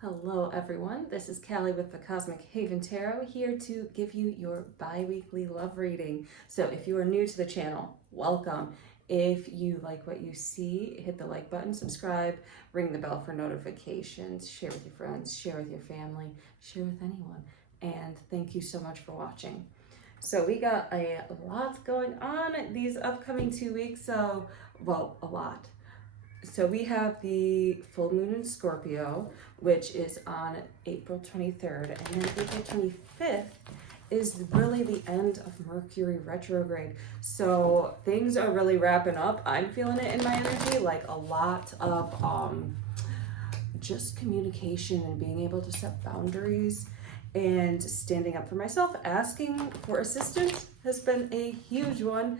Hello everyone, this is Callie with the Cosmic Haven Tarot, here to give you your bi-weekly love reading. So if you are new to the channel, welcome. If you like what you see, hit the like button, subscribe, ring the bell for notifications, share with your friends, share with your family, share with anyone. And thank you so much for watching. So we got a lot going on these upcoming 2 weeks, well, a lot. So we have the full moon in Scorpio, which is on April 23rd, and then April 25th is really the end of Mercury retrograde. So things are really wrapping up. I'm feeling it in my energy, like a lot of just communication and being able to set boundaries and standing up for myself. Asking for assistance has been a huge one.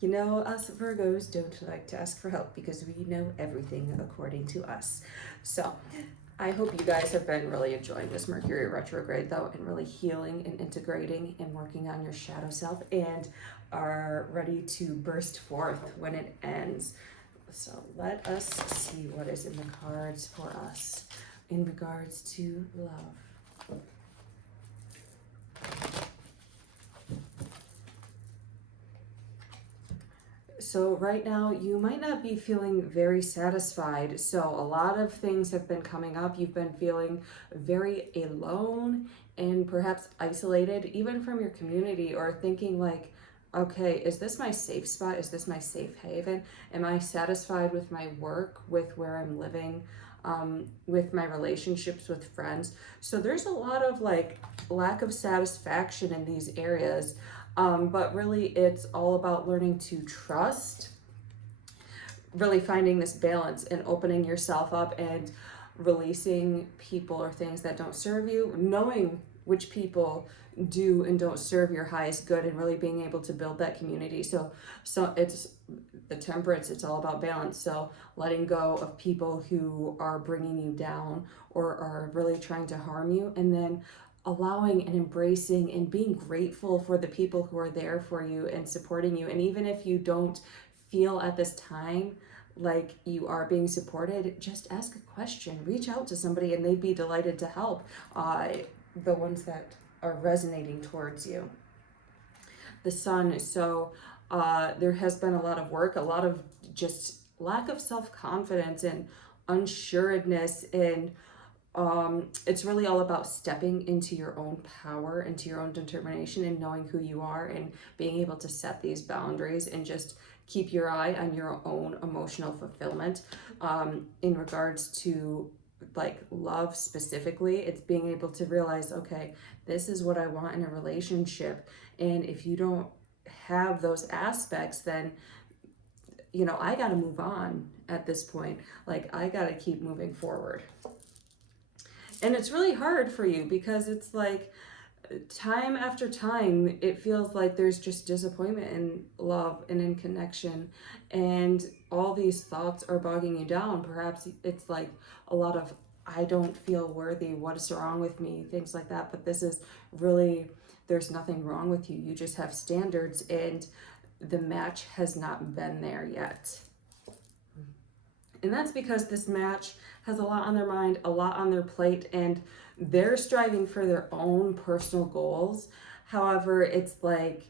You know, us Virgos don't like to ask for help because we know everything according to us. So I hope you guys have been really enjoying this Mercury retrograde though, and really healing and integrating and working on your shadow self, and are ready to burst forth when it ends. So let us see what is in the cards for us in regards to love. So right now you might not be feeling very satisfied. So a lot of things have been coming up. You've been feeling very alone and perhaps isolated even from your community, or thinking like, okay, is this my safe spot? Is this my safe haven? Am I satisfied with my work, with where I'm living, with my relationships with friends? So there's a lot of like lack of satisfaction in these areas. But really it's all about learning to trust, really finding this balance and opening yourself up and releasing people or things that don't serve you, knowing which people do and don't serve your highest good, and really being able to build that community. So it's the temperance, it's all about balance. So letting go of people who are bringing you down or are really trying to harm you, and then allowing and embracing and being grateful for the people who are there for you and supporting you. And even if you don't feel at this time like you are being supported, just ask a question, reach out to somebody, and they'd be delighted to help. The ones that are resonating towards you. The sun, so there has been a lot of work, a lot of just lack of self-confidence and unsureness, and it's really all about stepping into your own power, into your own determination, and knowing who you are, and being able to set these boundaries and just keep your eye on your own emotional fulfillment. In regards to like love specifically, it's being able to realize, okay, this is what I want in a relationship. And if you don't have those aspects, then you know, I got to move on at this point. Like I got to keep moving forward. And it's really hard for you because it's like time after time, it feels like there's just disappointment in love and in connection. And all these thoughts are bogging you down. Perhaps it's like a lot of, I don't feel worthy, what is wrong with me, things like that. But this is really, there's nothing wrong with you. You just have standards, and the match has not been there yet. And that's because this match has a lot on their mind, a lot on their plate, and they're striving for their own personal goals. However, it's like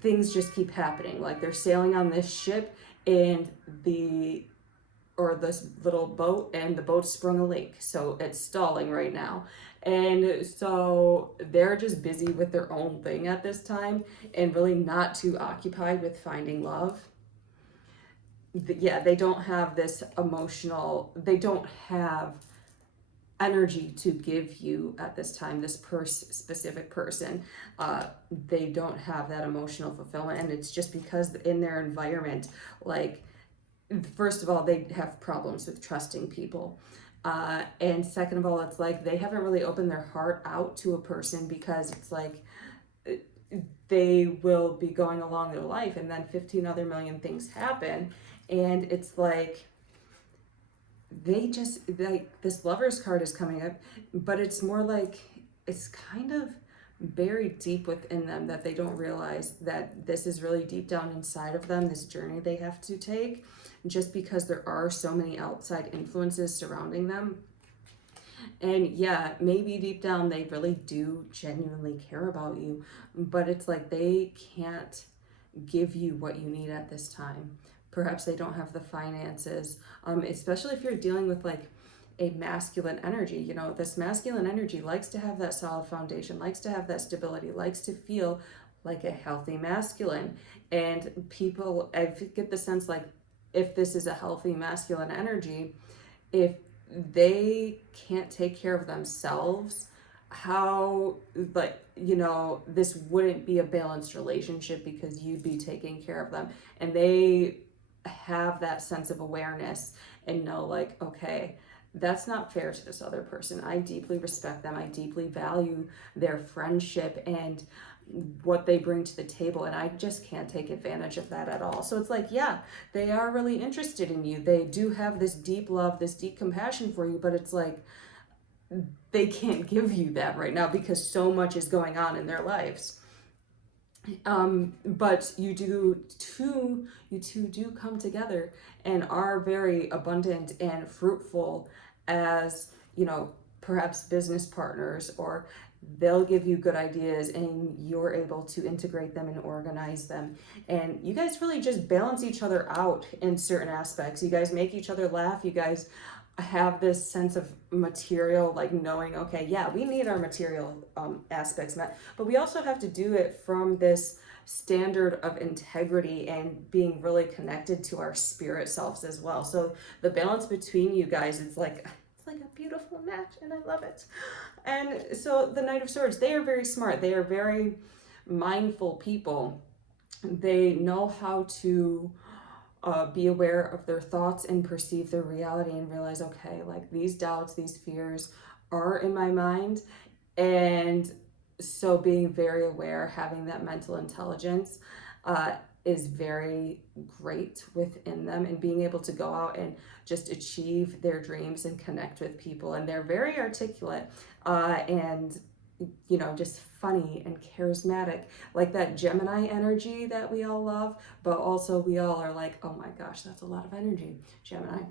things just keep happening. Like they're sailing on this ship and this little boat, and the boat sprung a leak. So it's stalling right now. And so they're just busy with their own thing at this time, and really not too occupied with finding love. Yeah, they don't have this emotional, they don't have energy to give you at this time, this specific person. They don't have that emotional fulfillment, and it's just because in their environment, like, first of all, they have problems with trusting people. And second of all, it's like they haven't really opened their heart out to a person, because it's like they will be going along their life and then 15 other million things happen. And it's like they just, like, this Lover's card is coming up, but it's more like it's kind of buried deep within them, that they don't realize that this is really deep down inside of them, this journey they have to take, just because there are so many outside influences surrounding them. And yeah, maybe deep down they really do genuinely care about you, but it's like they can't give you what you need at this time. Perhaps they don't have the finances, especially if you're dealing with like a masculine energy. You know, this masculine energy likes to have that solid foundation, likes to have that stability, likes to feel like a healthy masculine. And people, I get the sense like if this is a healthy masculine energy, if they can't take care of themselves, how, like, you know, this wouldn't be a balanced relationship because you'd be taking care of them. And they have that sense of awareness and know, like, okay, that's not fair to this other person. I deeply respect them. I deeply value their friendship and what they bring to the table, and I just can't take advantage of that at all. So it's like, yeah, they are really interested in you. They do have this deep love, this deep compassion for you, but it's like they can't give you that right now because so much is going on in their lives. But you two do come together and are very abundant and fruitful as, you know, perhaps business partners, or they'll give you good ideas and you're able to integrate them and organize them. And you guys really just balance each other out in certain aspects. You guys make each other laugh. You guys have this sense of material, like knowing, okay, yeah, we need our material aspects met, but we also have to do it from this standard of integrity and being really connected to our spirit selves as well. So the balance between you guys, it's like a beautiful match, and I love it. And so the Knight of Swords, they are very smart. They are very mindful people. They know how to be aware of their thoughts and perceive their reality and realize, okay, like these doubts, these fears are in my mind. And so being very aware, having that mental intelligence is very great within them, and being able to go out and just achieve their dreams and connect with people. And they're very articulate and, you know, just funny and charismatic, like that Gemini energy that we all love, but also we all are like, oh my gosh, that's a lot of energy, Gemini.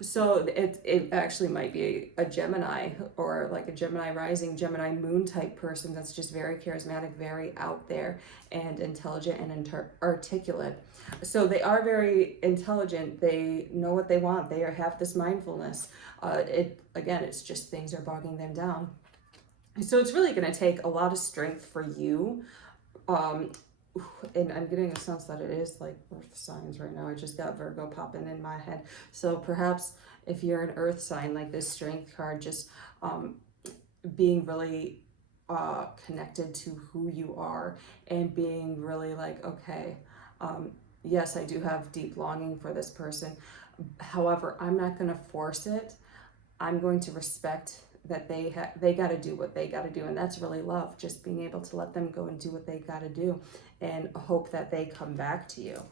So it actually might be a Gemini, or like a Gemini rising, Gemini moon type person that's just very charismatic, very out there and intelligent and articulate. So they are very intelligent. They know what they want. They have this mindfulness. It's just things are bogging them down. So it's really going to take a lot of strength for you. And I'm getting a sense that it is like earth signs right now. I just got Virgo popping in my head. So perhaps if you're an earth sign, like this strength card, just being really connected to who you are and being really like, okay, yes, I do have deep longing for this person. However, I'm not going to force it. I'm going to respect that they got to do what they got to do, and that's really love, just being able to let them go and do what they got to do and hope that they come back to you.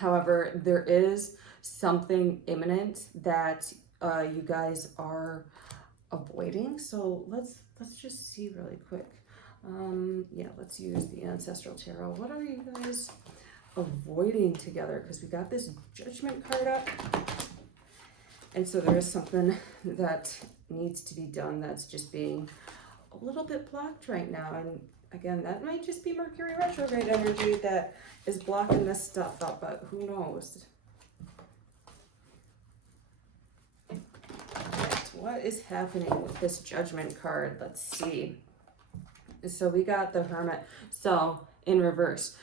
However, there is something imminent that you guys are avoiding, so let's just see really quick. Let's use the Ancestral Tarot. What are you guys avoiding together? Because we got this Judgment card up. And so there is something that needs to be done that's just being a little bit blocked right now. And again, that might just be Mercury retrograde energy that is blocking this stuff up, but who knows? Right, what is happening with this Judgment card? Let's see. So we got the Hermit. So in reverse.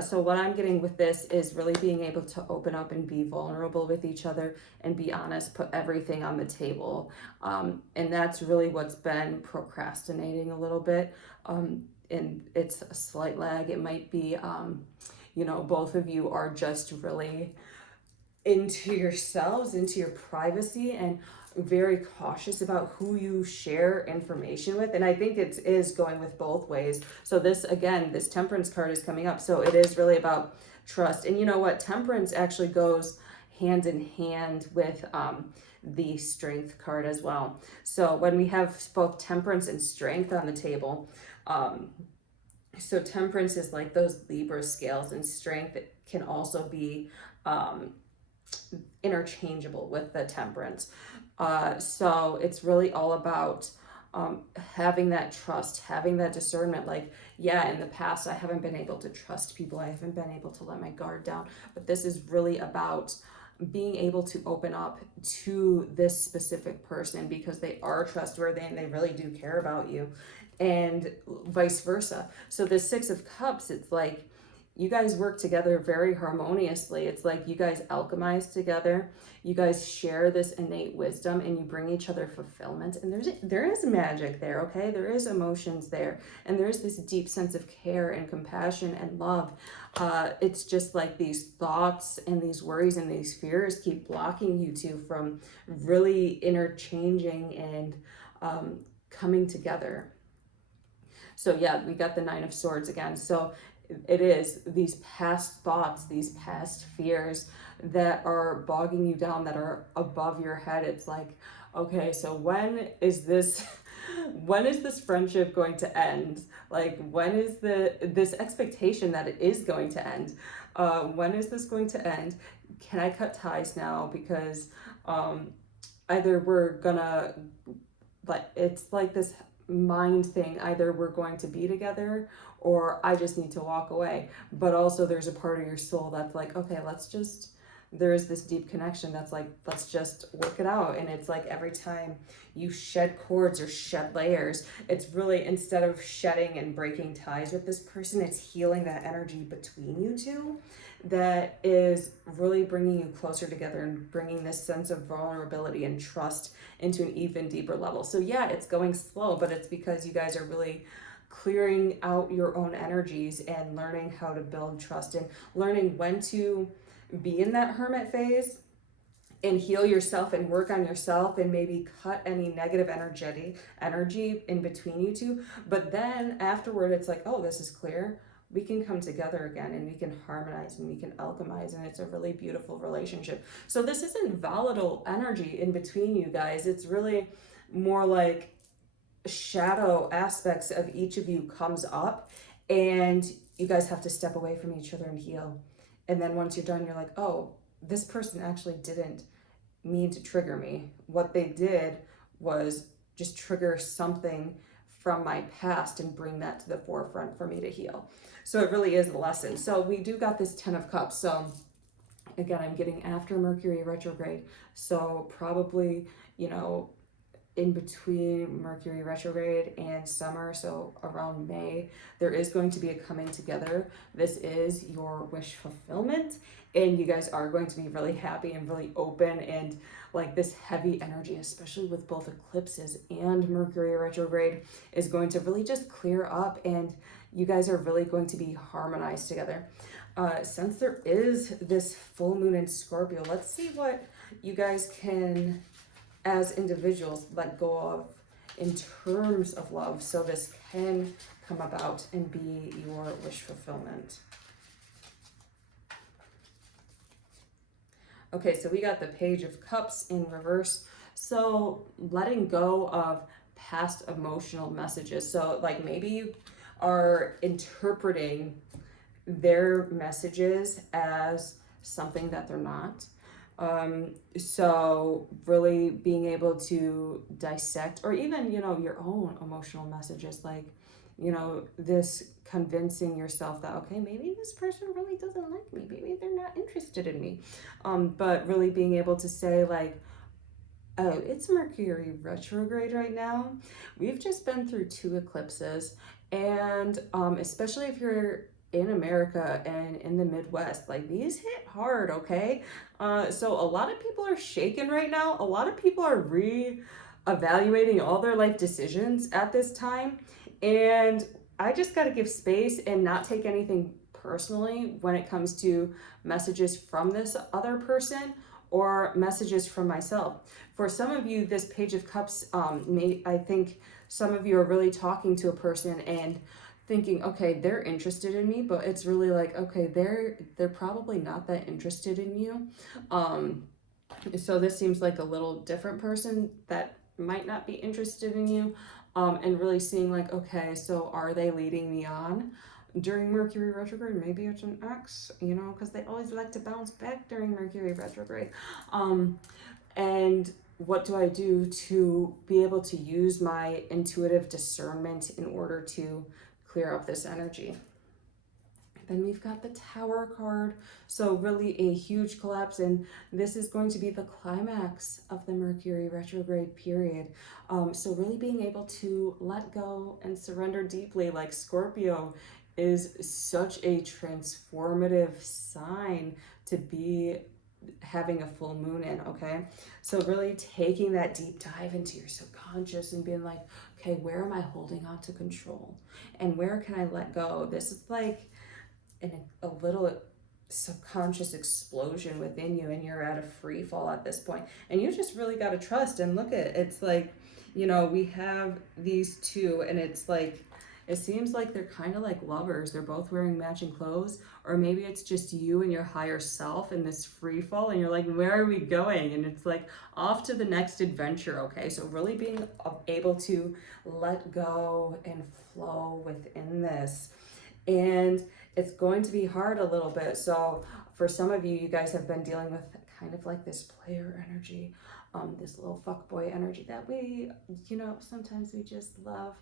So what I'm getting with this is really being able to open up and be vulnerable with each other and be honest, put everything on the table. And that's really what's been procrastinating a little bit. And it's a slight lag. It might be, both of you are just really into yourselves, into your privacy, and very cautious about who you share information with. And I think it is going with both ways. So this Temperance card is coming up. So it is really about trust. And you know what? Temperance actually goes hand in hand with the Strength card as well. So when we have both Temperance and Strength on the table, so Temperance is like those Libra scales, and Strength can also be interchangeable with the Temperance. So it's really all about having that trust, having that discernment. Like, yeah, in the past, I haven't been able to trust people. I haven't been able to let my guard down. But this is really about being able to open up to this specific person because they are trustworthy and they really do care about you, and vice versa. So the Six of Cups, it's like you guys work together very harmoniously. It's like you guys alchemize together. You guys share this innate wisdom and you bring each other fulfillment. And there is magic there, okay? There is emotions there. And there is this deep sense of care and compassion and love. It's just like these thoughts and these worries and these fears keep blocking you two from really interchanging and coming together. So yeah, we got the Nine of Swords again. So it is these past thoughts, these past fears that are bogging you down, that are above your head. It's like, okay, so when is this when is this friendship going to end? Like, when is this expectation that it is going to end? When is this going to end? Can I cut ties now? Because either we're gonna, like, it's like this mind thing, either we're going to be together or I just need to walk away. But also there's a part of your soul that's like, okay, there's this deep connection that's like, let's just work it out. And it's like every time you shed cords or shed layers, it's really, instead of shedding and breaking ties with this person, it's healing that energy between you two that is really bringing you closer together and bringing this sense of vulnerability and trust into an even deeper level. So yeah, it's going slow, but it's because you guys are really clearing out your own energies and learning how to build trust and learning when to be in that hermit phase and heal yourself and work on yourself and maybe cut any negative energy in between you two. But then afterward, it's like, oh, this is clear. We can come together again and we can harmonize and we can alchemize, and it's a really beautiful relationship. So this isn't volatile energy in between you guys. It's really more like shadow aspects of each of you comes up, and you guys have to step away from each other and heal. And then once you're done, you're like, oh, this person actually didn't mean to trigger me. What they did was just trigger something from my past and bring that to the forefront for me to heal. So it really is a lesson. So we do got this 10 of Cups. So again, I'm getting after Mercury retrograde. So probably, in between Mercury retrograde and summer, so around May, there is going to be a coming together. This is your wish fulfillment, and you guys are going to be really happy and really open, and like this heavy energy, especially with both eclipses and Mercury retrograde, is going to really just clear up, and you guys are really going to be harmonized together. Since there is this full moon in Scorpio, let's see what you guys can, as individuals, let go of in terms of love, so this can come about and be your wish fulfillment. Okay, so we got the Page of Cups in reverse. So letting go of past emotional messages. So like maybe you are interpreting their messages as something that they're not. So really being able to dissect, or even, your own emotional messages, like, this convincing yourself that, okay, maybe this person really doesn't like me. Maybe they're not interested in me. But really being able to say like, oh, it's Mercury retrograde right now. We've just been through 2 eclipses, and especially if you're in America and in the Midwest, like these hit hard, okay? So a lot of people are shaken right now. A lot of people are re-evaluating all their life decisions at this time. And I just got to give space and not take anything personally when it comes to messages from this other person or messages from myself. For some of you, this Page of Cups, I think some of you are really talking to a person and thinking, okay, they're interested in me, but it's really like, okay, they're probably not that interested in you. So this seems like a little different person that might not be interested in you. And really seeing like, okay, so are they leading me on during Mercury retrograde? Maybe it's an ex, because they always like to bounce back during Mercury retrograde. And what do I do to be able to use my intuitive discernment in order to clear up this energy? Then we've got the Tower card. So really a huge collapse, and this is going to be the climax of the Mercury retrograde period. So really being able to let go and surrender deeply, like Scorpio, is such a transformative sign to be having a full moon in. Okay, so really taking that deep dive into your subconscious and being like, okay, where am I holding on to control, and where can I let go? This is like a little subconscious explosion within you, and you're at a free fall at this point, and you just really got to trust. And look at it's like, we have these two, and it's like it seems like they're kind of like lovers. They're both wearing matching clothes, or maybe it's just you and your higher self in this free fall, and you're like, where are we going? And it's like off to the next adventure. Okay, so really being able to let go and flow within this. And it's going to be hard a little bit. So for some of you, you guys have been dealing with kind of like this player energy, this little fuckboy energy that we, sometimes we just love,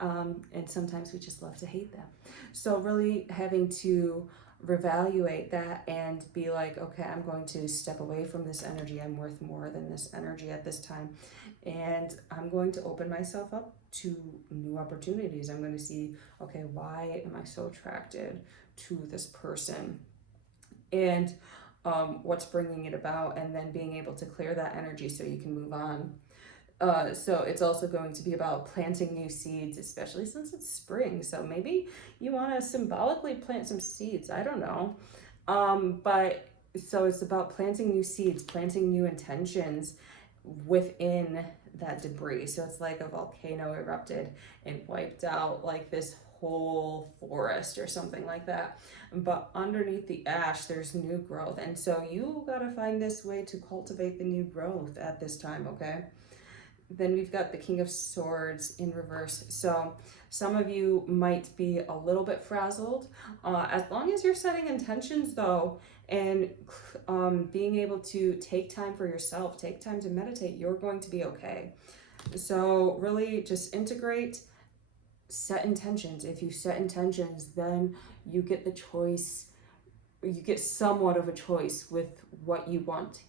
and sometimes we just love to hate them. So really having to reevaluate that and be like, okay, I'm going to step away from this energy. I'm worth more than this energy at this time. And I'm going to open myself up to new opportunities. I'm going to see, okay, why am I so attracted to this person? And what's bringing it about, and then being able to clear that energy so you can move on. So it's also going to be about planting new seeds, especially since it's spring. So maybe you want to symbolically plant some seeds. I don't know. But so it's about planting new seeds, planting new intentions within that debris. So it's like a volcano erupted and wiped out like this whole forest or something like that. But underneath the ash, there's new growth. And so you got to find this way to cultivate the new growth at this time, okay? Then we've got the King of Swords in reverse. So some of you might be a little bit frazzled. As long as you're setting intentions though, and being able to take time for yourself, take time to meditate, you're going to be okay. So really just integrate, set intentions. If you set intentions, then you get the choice, you get somewhat of a choice with what you want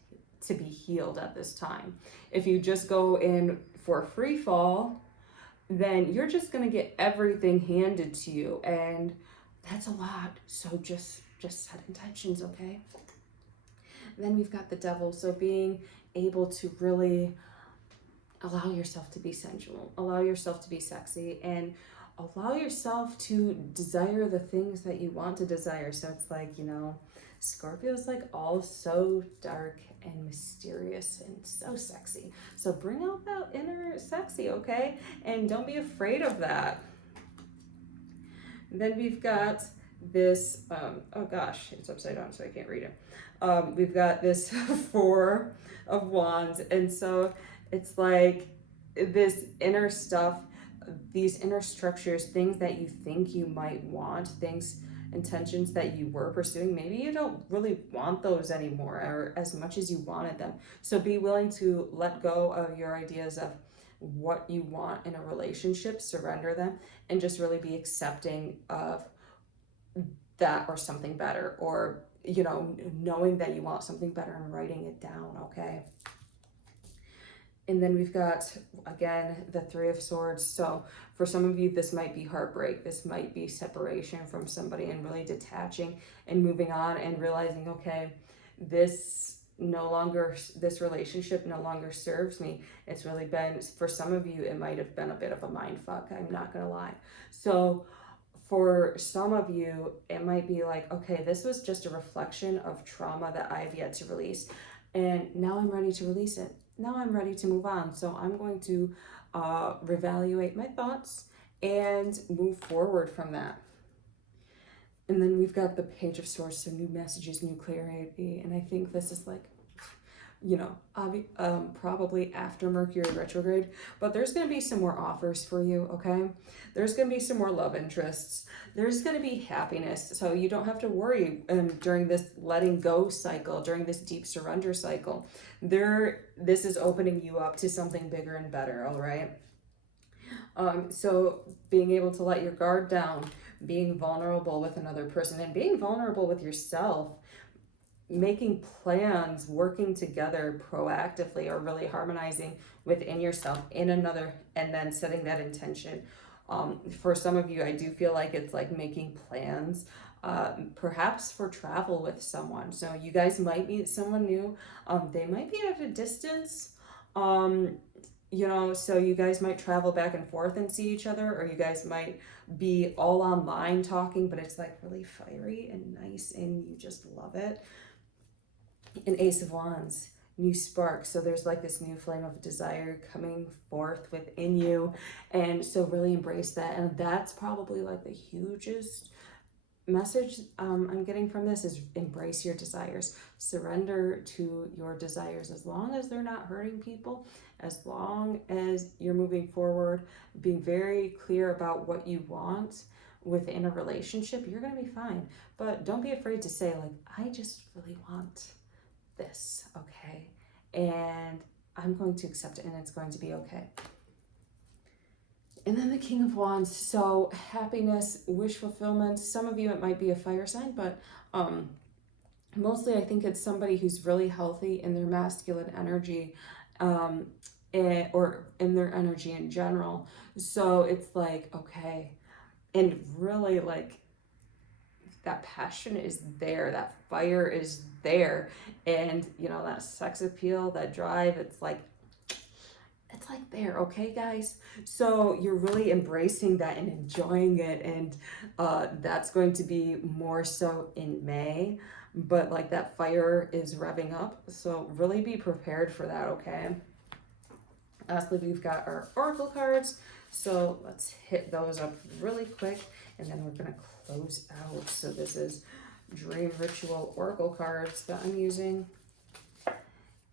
to be healed at this time. If you just go in for a free fall, then you're just going to get everything handed to you, and that's a lot. So just set intentions, okay? Then we've got the Devil. So being able to really allow yourself to be sensual, allow yourself to be sexy, and allow yourself to desire the things that you want to desire. So it's like, Scorpio's like all so dark and mysterious and so sexy. So bring out that inner sexy, okay? And don't be afraid of that. Then we've got this, oh gosh, it's upside down so I can't read it. We've got this Four of Wands. And so it's like this inner stuff, these inner structures, things that you think you might want, intentions that you were pursuing, maybe you don't really want those anymore or as much as you wanted them. So be willing to let go of your ideas of what you want in a relationship, surrender them, and just really be accepting of that or something better, or knowing that you want something better and writing it down, okay? And then we've got, again, the Three of Swords. So for some of you, this might be heartbreak. This might be separation from somebody and really detaching and moving on and realizing, okay, this relationship no longer serves me. It's really been, for some of you, it might have been a bit of a mind fuck. I'm not going to lie. So for some of you, it might be like, okay, this was just a reflection of trauma that I've yet to release. And now I'm ready to release it. Now I'm ready to move on. So I'm going to reevaluate my thoughts and move forward from that. And then we've got the Page of Swords, so new messages, new clarity. And I think this is like probably after Mercury retrograde, but there's going to be some more offers for you, okay? There's going to be some more love interests. There's going to be happiness. So you don't have to worry during this letting go cycle, during this deep surrender cycle. This is opening you up to something bigger and better, all right? So being able to let your guard down, being vulnerable with another person, and being vulnerable with yourself, making plans, working together proactively, or really harmonizing within yourself in another, and then setting that intention. For some of you, I do feel like it's like making plans, perhaps for travel with someone. So you guys might meet someone new. They might be at a distance. So you guys might travel back and forth and see each other, or you guys might be all online talking, but it's like really fiery and nice and you just love it. An Ace of Wands, new spark. So there's like this new flame of desire coming forth within you. And so really embrace that. And that's probably like the hugest message I'm getting from this is embrace your desires. Surrender to your desires as long as they're not hurting people, as long as you're moving forward, being very clear about what you want within a relationship, you're going to be fine. But don't be afraid to say, like, I just really want this, okay? And I'm going to accept it and it's going to be okay. And then the King of Wands, so happiness, wish fulfillment. Some of you, it might be a fire sign, but mostly I think it's somebody who's really healthy in their masculine energy, or in their energy in general. So it's like, okay, and really like that passion is there, that fire is there, and that sex appeal, that drive, it's like there, okay, guys? So you're really embracing that and enjoying it, and that's going to be more so in May, but like that fire is revving up, so really be prepared for that, okay? Lastly, we've got our oracle cards, so let's hit those up really quick, and then we're gonna close out. So this is Dream Ritual oracle cards that I'm using,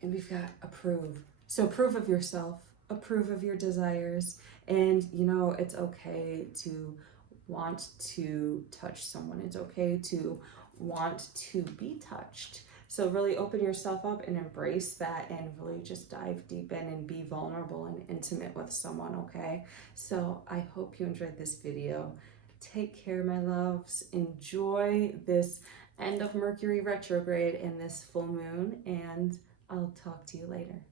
and we've got approve. So approve of yourself, approve of your desires, and it's okay to want to touch someone. It's okay to want to be touched. So really open yourself up and embrace that, and really just dive deep in and be vulnerable and intimate with someone, okay? So I hope you enjoyed this video. Take care, my loves. Enjoy this end of Mercury retrograde and this full moon, and I'll talk to you later.